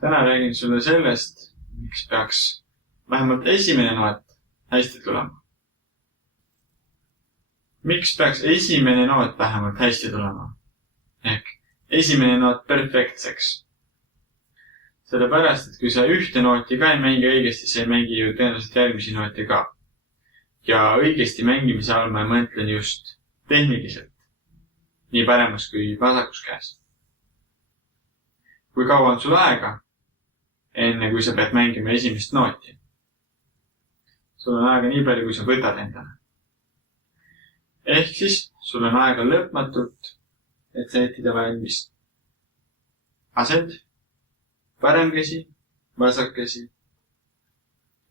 Täna räägin sulle sellest, miks peaks vähemalt esimene noot hästi tulema. Miks peaks esimene noot vähemalt hästi tulema? Ehk esimene noot perfektseks. Sellepärast, et kui sa ühte nooti ka ei mängi õigesti, sa ei mängi ju tõenäoliselt järgmisi nooti ka. Ja õigesti mängimise all ma mõtlen just tehniliselt. Nii paremas kui vasakus käes. Kui kaua on sul aega, enne kui sa pead mängima esimest nooti? Sul on aega nii palju, kui sa võtad endale. Ehk siis sul on aega lõpmatult, et sättida valmis asend, paremkäsi, vasakkäsi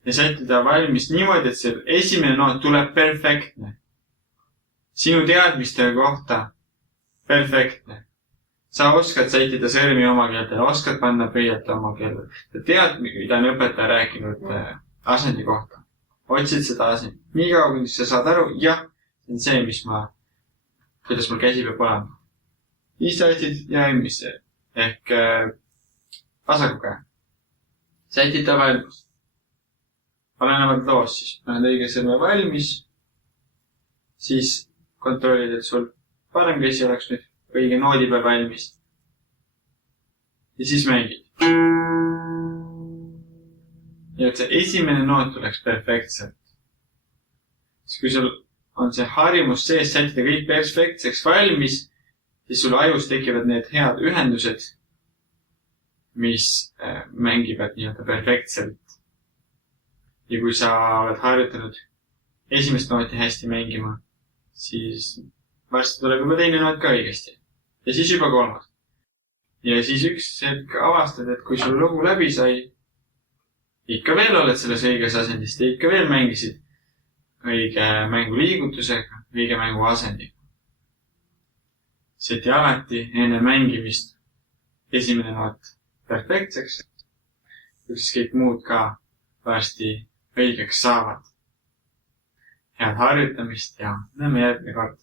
ja sättida valmis niimoodi, et see esimene noot tuleb perfektne. Sinu teadmiste kohta perfektne. Sa oskad sättida sõrmi oma keeltele, oskad panna pöialt oma keelele. Sa tead, mida on õpetaja rääkinud asendi kohta. Otsid seda asendi. Nii kaua, kui sa saad aru, jah, see on see, kuidas mul käsi peab olema. Siis sa otsid järgmisse ehk vasaku käe. Sätid ta valmis. Olenevalt loos siis. Paned õige sõrme valmis. Siis kontrollid, et sul parem käsi oleks nüüd õige noodi peal valmis. Ja siis mängid. Ja et see esimene noot tuleks perfektselt. Siis kui sul on see harjumus sees sättida kõik perfektseks valmis, siis sul ajus tekivad need head ühendused, mis mängivad nii-öelda perfektselt. Ja kui sa oled harjutanud esimest nooti hästi mängima, siis varsti tuleb juba teine noot ka õigesti. Ja siis juba kolmas. Ja siis üks hetk avastad, et kui sul lugu läbi sai, ikka veel oled selles õiges asendist ja ikka veel mängisid õige mängu liigutusega, õige mängu asendiga. Seti alati enne mängimist esimene noot perfektseks, kui siis kõik muud ka varsti õigeks saavad. Head harjutamist ja näeme järgmine kord.